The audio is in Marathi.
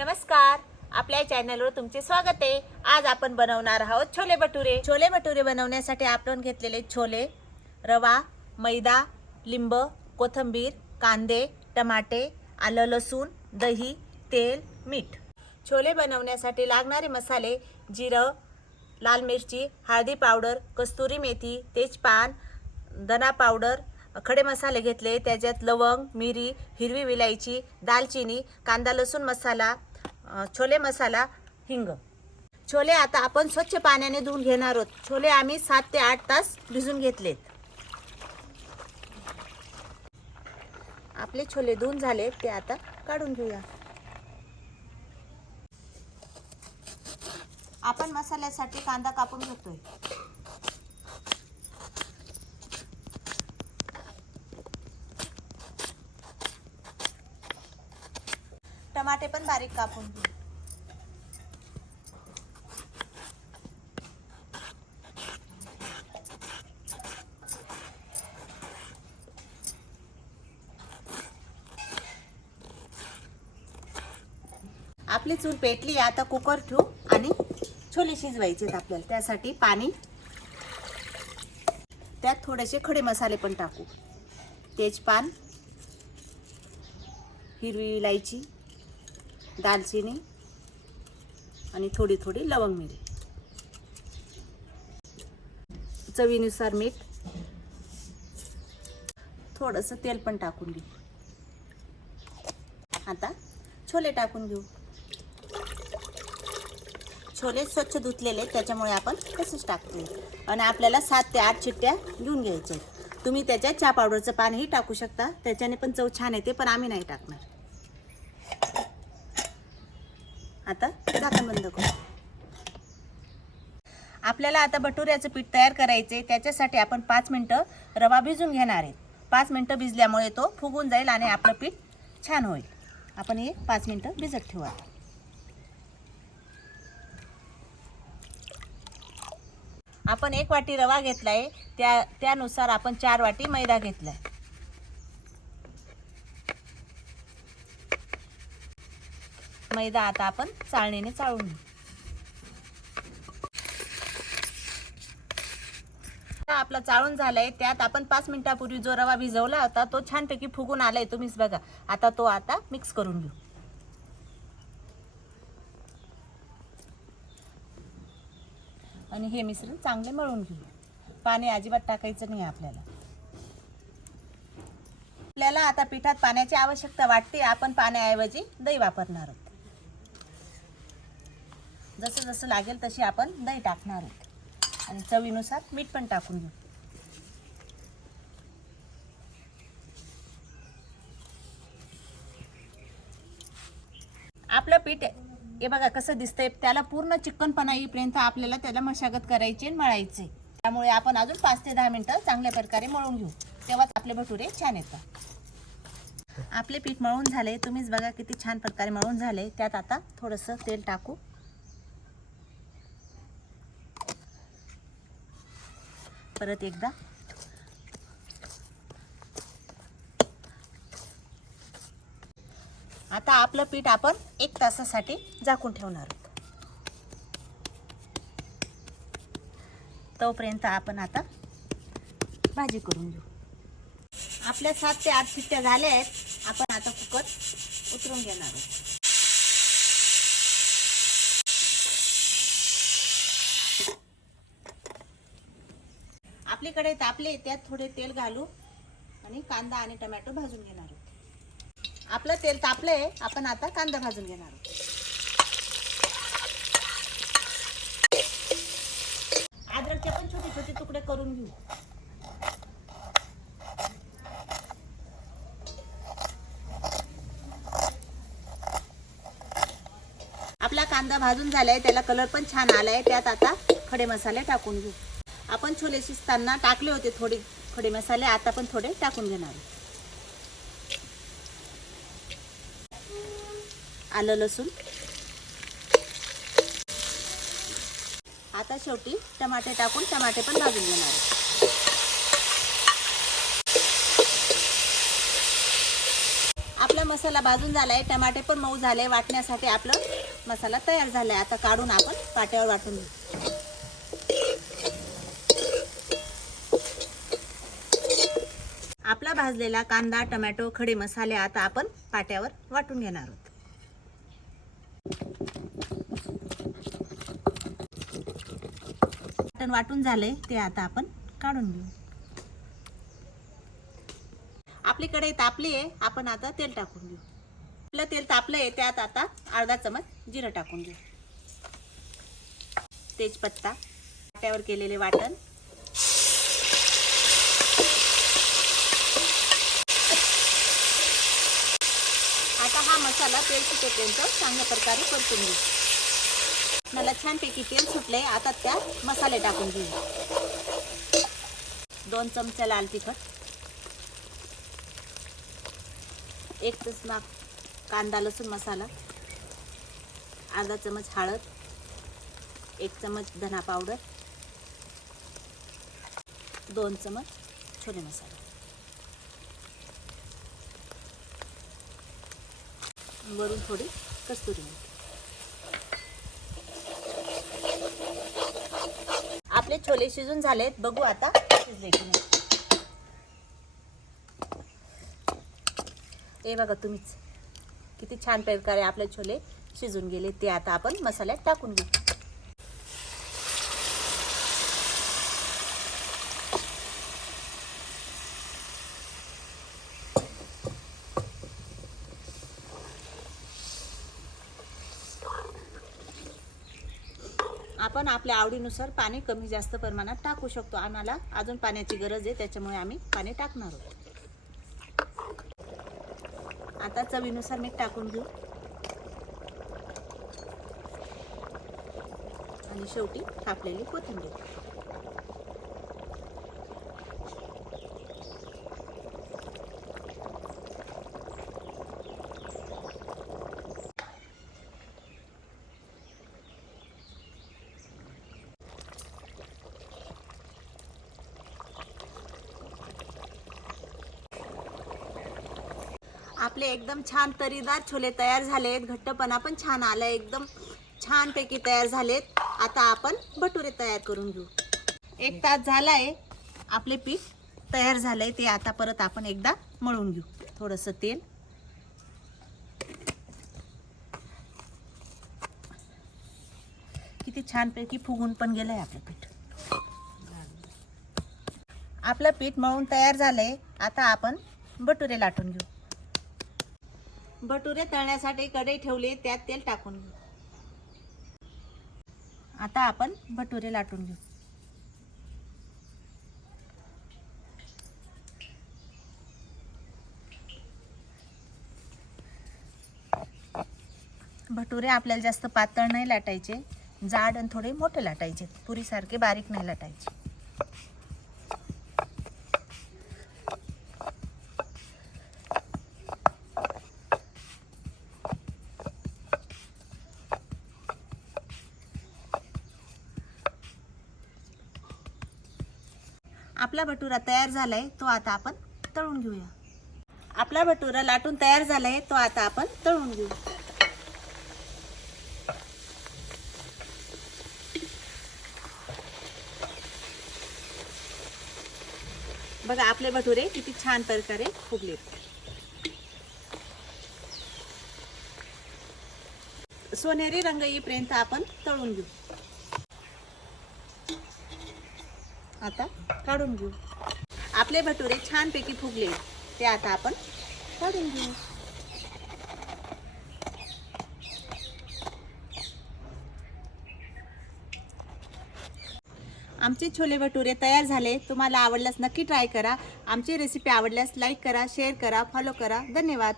नमस्कार. आपल्या चॅनलवर तुमचे स्वागत आहे. आज आपण बनवणार आहोत छोले भटुरे. छोले भटुरे बनवण्यासाठी आपण घेतलेले छोले रवा मैदा लिंब कोथिंबीर कांदे टमाटे आलं लसूण दही तेल मीठ. छोले बनवण्यासाठी लागणारे मसाले जिरं लाल मिरची हळदी पावडर कस्तुरी मेथी तेजपान धना पावडर खडे मसाले घेतले. त्याच्यात लवंग मिरी हिरवी विलायची दालचिनी कांदा लसूण मसाला छोले मसाला हिंग. छोले आता आपण स्वच्छ पाण्याने धुवून घेणार आहोत. छोले आम्ही सात ते आठ तास भिजून घेतलेत. आपले छोले धुवून झाले ते आता काढून घेऊया. आपण मसाल्यासाठी कांदा कापून घेतोय. टमाटे पण बारीक कापून घेऊ. आपली चूल पेटली आता कुकर ठेवू आणि छोले शिजवायचे आहेत आपल्याला. त्यासाठी पाणी त्यात थोडेसे खडे मसाले पण टाकू. तेजपान हिरवी इलायची दालचिनी आणि थोडी थोडी लवंग मिरी. चवीनुसार मीठ. थोडंसं तेल पण टाकून घेऊ. आता छोले टाकून घेऊ. छोले स्वच्छ धुतलेले त्याच्यामुळे आपण तसेच टाकतो आणि आपल्याला सात ते आठ चिट्ट्या घेऊन घ्यायच्या तुम्ही त्याच्यात चहा पावडरचं पाणीही टाकू शकता. त्याच्याने पण चव छान येते पण आम्ही नाही टाकणार आता झाकण बंद करू आपल्याला आता भटुऱ्याचं पीठ तयार करायचे त्याच्यासाठी आपण पाच मिनटं रवा भिजून घेणार आहे. पाच मिनटं भिजल्यामुळे तो फुगून जाईल आणि आपलं पीठ छान होईल. आपण हे पाच मिनटं भिजत ठेवू आता. आपण एक वाटी रवा घेतला आहे त्या त्यानुसार आपण चार वाटी मैदा घेतलाय. मैदा आता आपण चाळणीने चाळून घेऊ. आपला चाळून झालाय त्यात आपण पाच मिनिटापूर्वी जो रवा भिजवला होता तो छानपैकी फुगून आलाय. तुम्हीच बघा. आता तो आता मिक्स करून घेऊ. आणि हे मिश्रण चांगले मळून घेऊ. पाणी अजिबात टाकायचं नाही आपल्याला. आपल्याला आता पिठात पाण्याची आवश्यकता वाटते. आपण पाण्याऐवजी दही वापरणार आहोत. जसं जसं लागेल तशी आपण दही टाकणार आहोत. आणि चवीनुसार मीठ पण टाकून घेऊ. आपलं पीठ हे बघा कसं दिसतंय. त्याला पूर्ण चिकनपणा येईपर्यंत आपल्याला त्याला मशागत करायची आणि मळायचे. त्यामुळे आपण अजून पाच ते दहा मिनटं चांगल्या प्रकारे मळून घेऊ. तेव्हाच आपले भटुरे छान येतात. आपले पीठ मळून झाले. तुम्हीच बघा किती छान प्रकारे मळून झाले. त्यात आता थोडंसं तेल टाकू. परत एकदा. आता आपलं पीठ आपण एक तासासाठी झाकून ठेवणार आहोत. तोपर्यंत आपण आता भाजी करून घेऊ. आपल्या सात ते आठ शिट्ट्या झाल्या आहेत. आपण आता कुकर उतरून घेणार आहोत. आपलीकडे तापले त्यात थोडे तेल घालू आणि कांदा आणि टमॅटो भाजून घेणार आहोत. आपलं तेल तापलंय आपण आता कांदा भाजून घेणार आहोत. अद्रकचे पण छोटे छोटे तुकडे करून घेऊ. आपला कांदा भाजून झालाय त्याला कलर पण छान आलाय त्यात आता खडे मसाले टाकून घेऊ. आपण छोले शिजताना टाकले होते थोडे खडे मसाले आता पण थोडे टाकून घेणार आलं लसूण. आता शेवटी टमाटे टाकून टमाटे पण भाजून घेणार आहे. आपला मसाला भाजून झालाय टमाटे पण मऊ झाले वाटण्यासाठी आपलं मसाला तयार झालाय. आता काढून आपण पाट्यावर वाटून घेऊ आपला भाजलेला कांदा टमॅटो खडे मसाले आता आपण पाट्यावर वाटून घेणार आहोत. वाटण वाटून झाले ते आता आपण काढून घेऊ. आपली कढई तापली आहे आपण आता तेल टाकून घेऊ. आपलं तेल तापलं आहे त्यात आता अर्धा चमच जिरं टाकून घेऊ. तेजपत्ता पाट्यावर केलेले वाटण आता हा तेल सुटेपर्यंत चांगल्या प्रकारे परतून घेऊ मला छानपैकी तेल सुटले आता त्यात मसाले टाकून घेऊ. दोन चमचे लाल तिखट. एक चमचा कांदा लसूण मसाला. अर्धा चमच हळद. एक चमच धना पावडर. दोन चमच छोले मसाला. वरून थोडी कस्तुरी मेथी. आपले छोले शिजून झालेत. बघू आता शिजले की नाही. हे बघा तुम्हीच. किती छान प्रकारे आपले छोले शिजून गेले. ते आता आपण मसाल्यात टाकून घेऊ. आपण आपल्या आवडीनुसार पाणी कमी जास्त प्रमाणात टाकू शकतो. आम्हाला अजून पाण्याची गरज आहे त्याच्यामुळे आम्ही पाणी टाकणार आहोत. आता चवीनुसार मीठ टाकून घेऊ. आणि शेवटी कापलेली कोथिंबीर. आपले एकदम छान तरीदार छोले तयार झाले आहेत घट्टपणा पण छान आला एकदम छानपैकी तयार झालेत. आता आपण भटुरे तयार करून घेऊ. एक तास झालाय आपले पीठ तयार झालंय ते आता परत आपण एकदा मळून घेऊ. थोडंसं तेल. किती छानपैकी फुगून पण गेलं आहे आपलं पीठ. आपलं पीठ मळून तयार झालंय आता आपण भटुरे लाटून घेऊ. भटुरे तळण्यासाठी कढई ठेवली त्यात तेल टाकून घेऊ. आता आपण भटुरे लाटून घेऊ. भटुरे आपल्याला जास्त पातळ नाही लाटायचे जाड आणि थोडे मोठे लाटायचे पुरीसारखे बारीक नाही लाटायचे. आपला भटुरा तयार झालाय तो आता आपण तळून घेऊया. आपला भटुरा लाटून तयार झालाय तो आता आपण तळून घेऊ. बघा आपले भटुरे किती छान प्रकारे फुगले. सोनेरी रंग येईपर्यंत आपण तळून घेऊ. आता काढून घेऊ. आपले भटुरे छानपैकी फुगले. ते आता आपण काढून घेऊ. आमचे छोले भटुरे तयार झाले. तुम्हाला आवडल्यास नक्की ट्राय करा. आमची रेसिपी आवडल्यास लाईक करा शेअर करा फॉलो करा. धन्यवाद.